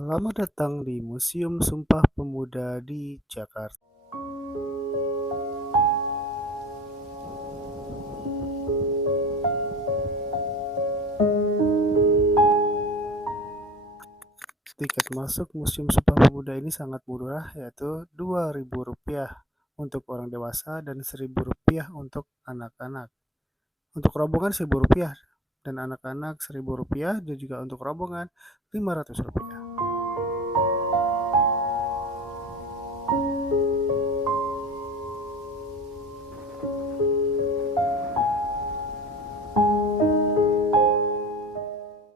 Selamat datang di Museum Sumpah Pemuda di Jakarta. Tiket masuk Museum Sumpah Pemuda ini sangat murah, yaitu Rp2.000 untuk orang dewasa dan Rp1.000 untuk anak-anak. Untuk rombongan Rp1.000 dan anak-anak Rp1.000 dan juga untuk rombongan Rp500.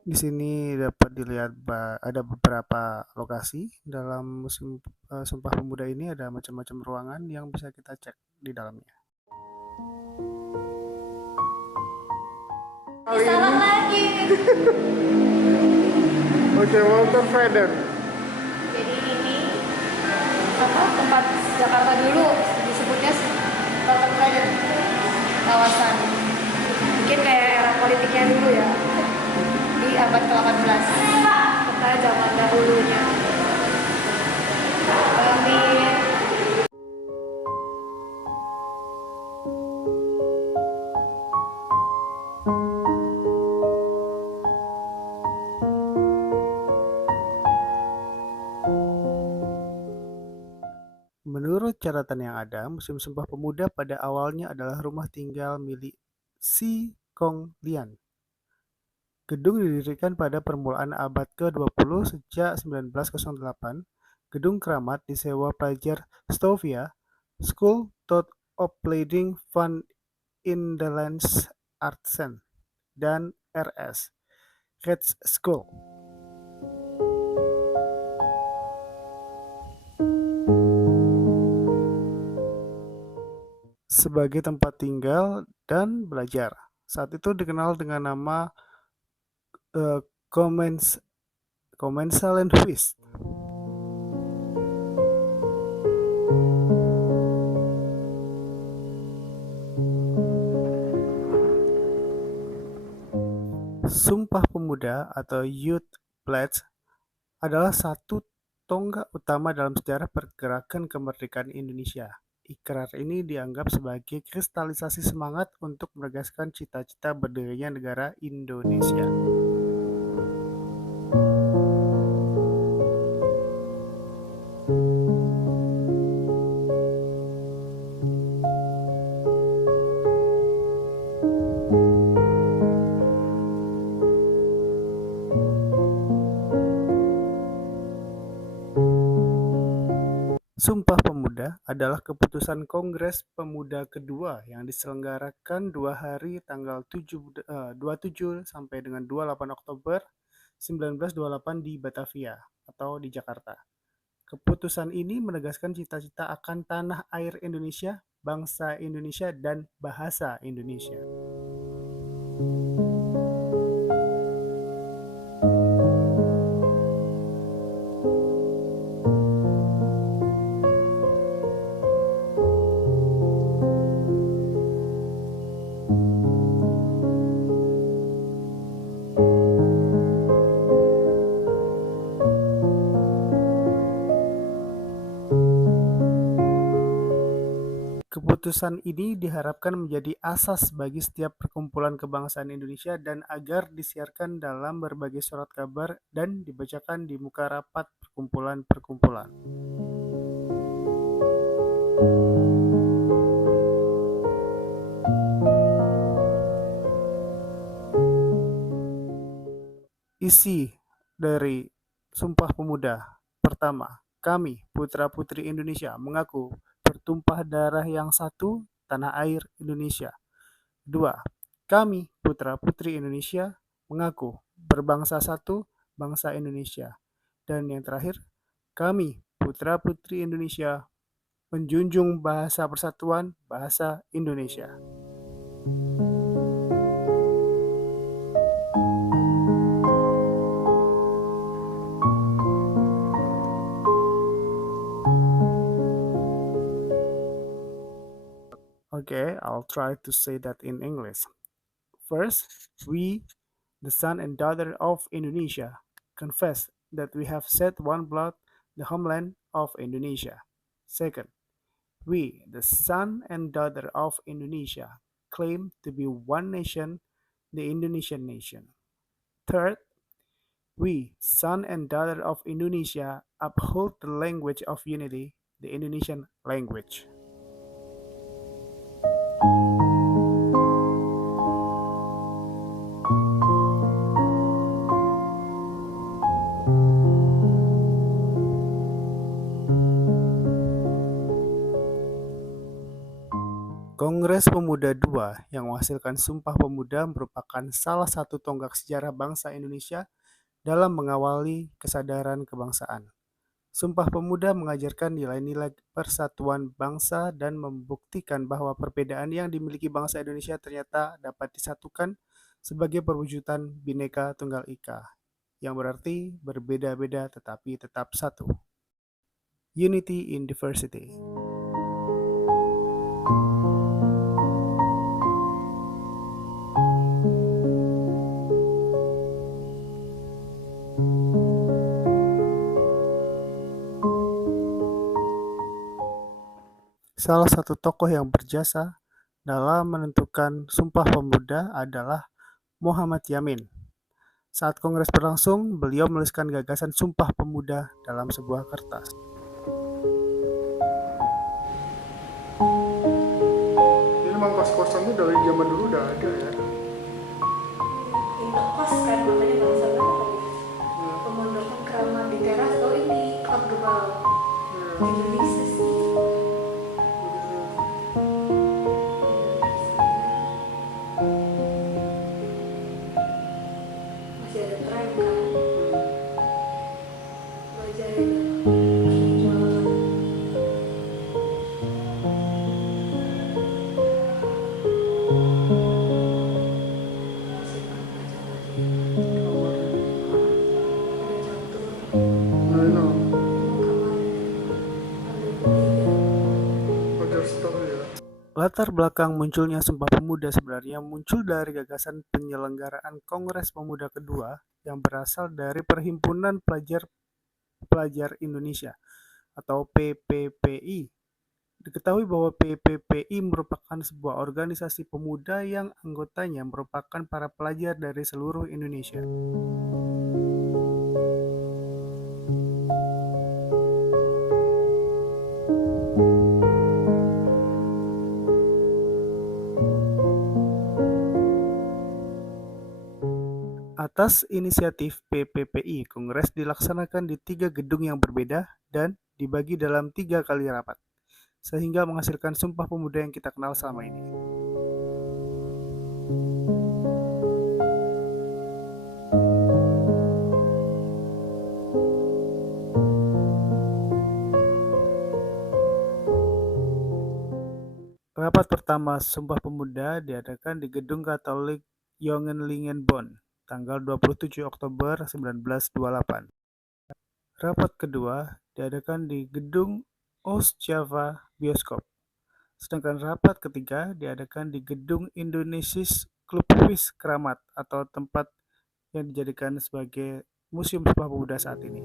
Di sini dapat dilihat ada beberapa lokasi dalam Museum Sumpah Pemuda ini, ada macam-macam ruangan yang bisa kita cek di dalamnya. Salah lagi. Oke, Walter Freder. Jadi ini tempat Jakarta dulu disebutnya Walter Freder kawasan. Mungkin kayak era politiknya dulu ya di abad ke-18. Peta zaman dahulunya. Kami Menurut catatan yang ada, Museum Sumpah Pemuda pada awalnya adalah rumah tinggal milik Si Kong Lian. Gedung didirikan pada permulaan abad ke-20 sejak 1908. Gedung keramat disewa pelajar Stovia School tot Opleiding van Indellands Artsen dan RS Reds School. Sebagai tempat tinggal dan belajar. Saat itu dikenal dengan nama Commensalenhuis. Sumpah Pemuda atau Youth Pledge adalah satu tonggak utama dalam sejarah pergerakan kemerdekaan Indonesia. Ikrar ini dianggap sebagai kristalisasi semangat untuk menegaskan cita-cita berdirinya negara Indonesia. Sumpah Pemuda adalah keputusan Kongres Pemuda kedua yang diselenggarakan 2 hari tanggal 27 sampai dengan 28 Oktober 1928 di Batavia atau di Jakarta. Keputusan ini menegaskan cita-cita akan tanah air Indonesia, bangsa Indonesia, dan bahasa Indonesia. Keputusan ini diharapkan menjadi asas bagi setiap perkumpulan kebangsaan Indonesia dan agar disiarkan dalam berbagai surat kabar dan dibacakan di muka rapat perkumpulan-perkumpulan. Isi dari Sumpah Pemuda. Pertama, kami, putra-putri Indonesia, mengaku bertumpah darah yang satu, tanah air Indonesia. Dua, kami, putra-putri Indonesia, mengaku berbangsa satu, bangsa Indonesia. Dan yang terakhir, kami, putra-putri Indonesia, menjunjung bahasa persatuan, bahasa Indonesia. Okay, I'll try to say that in English. First, we, the son and daughter of Indonesia, confess that we have set one blood, the homeland of Indonesia. Second, we, the son and daughter of Indonesia, claim to be one nation, the Indonesian nation. Third, we, son and daughter of Indonesia, uphold the language of unity, the Indonesian language. Kongres Pemuda II yang menghasilkan Sumpah Pemuda merupakan salah satu tonggak sejarah bangsa Indonesia dalam mengawali kesadaran kebangsaan. Sumpah Pemuda mengajarkan nilai-nilai persatuan bangsa dan membuktikan bahwa perbedaan yang dimiliki bangsa Indonesia ternyata dapat disatukan sebagai perwujudan Bhinneka Tunggal Ika, yang berarti berbeda-beda tetapi tetap satu. Unity in Diversity. Salah satu tokoh yang berjasa dalam menentukan Sumpah Pemuda adalah Muhammad Yamin. Saat kongres berlangsung, beliau menuliskan gagasan Sumpah Pemuda dalam sebuah kertas. Ini memang kos-kosan itu dari zaman dulu udah ada ya. Indok kos kan, makanya bahasa apa? Pemondokan Keramat di teras atau ini Club Gebal. Indonesia sih. Masih ada tren kan? Belajar itu. Jualan. Masih kan belajar lagi. Ada jantung. Nah, ini Kamar. Ada ketiga. wajar stop ya. Latar belakang munculnya Sumpah Pemuda sebenarnya muncul dari gagasan penyelenggaraan Kongres Pemuda kedua yang berasal dari Perhimpunan Pelajar Indonesia atau PPPI. Diketahui bahwa PPPI merupakan sebuah organisasi pemuda yang anggotanya merupakan para pelajar dari seluruh Indonesia. Atas inisiatif PPPI, Kongres dilaksanakan di 3 gedung yang berbeda dan dibagi dalam 3 kali rapat, sehingga menghasilkan Sumpah Pemuda yang kita kenal selama ini. Rapat pertama Sumpah Pemuda diadakan di Gedung Katolik Jongenlingenbon, tanggal 27 Oktober 1928. Rapat kedua diadakan di Gedung Oost Java Bioskop. Sedangkan rapat ketiga diadakan di Gedung Indonesisch Clubhuis Keramat atau tempat yang dijadikan sebagai Museum Sumpah Pemuda saat ini.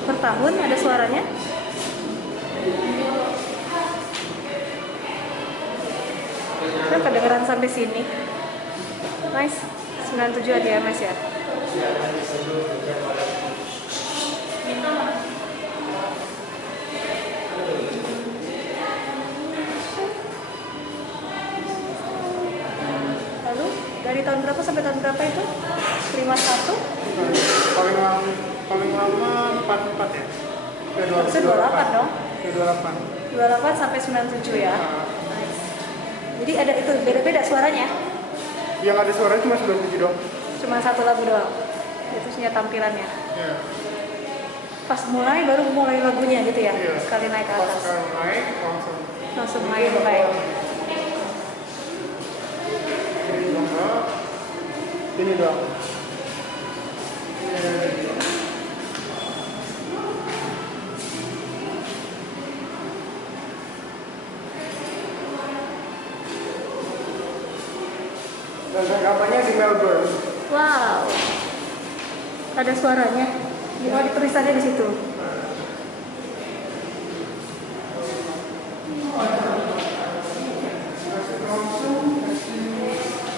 Per tahun ada suaranya? Kan kedengeran sampai sini. Nice. 97 ADMS ya. Lalu dari tahun berapa sampai tahun berapa itu? 51? Paling lama 44 ya. Harusnya 28 dong. 28. 28 sampai 97 ya. Nice. Jadi ada itu beda-beda suaranya. Yang ada suaranya cuma 97 dong. Cuma satu lagu doang. Itu punya tampilannya. Iya. Pas mulai baru mulai lagunya gitu ya. Iya. Sekali naik ke Pas atas. sekarang naik Langsung main baik. ini doang. Ini doang. Dan rekamannya di Melbourne. Wow. Ada suaranya. Gimana tulisannya di situ?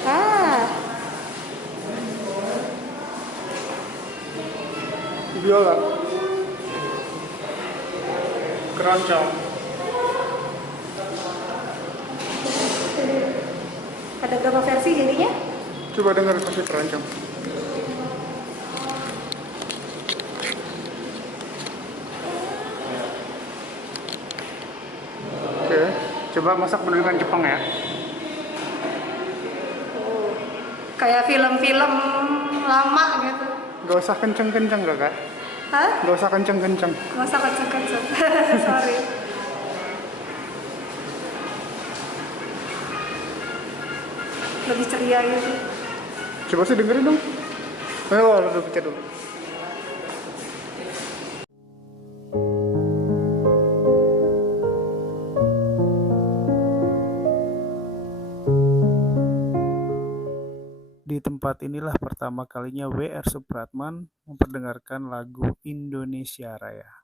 Ah, Biola. Keroncong. ada berapa versi jadinya? Coba dengar versi keroncong. Oke, coba masak menggunakan Jepang ya. Oh, kayak film-film lama gitu. Gak usah kenceng-kenceng kakak. Hah? Gak usah kenceng-kenceng. Nggak usah kenceng-kenceng. Sorry. Lebih ceria gitu. Coba sih dengerin dong. Ayo, lu baca dulu. Di tempat inilah pertama kalinya W.R. Supratman memperdengarkan lagu Indonesia Raya.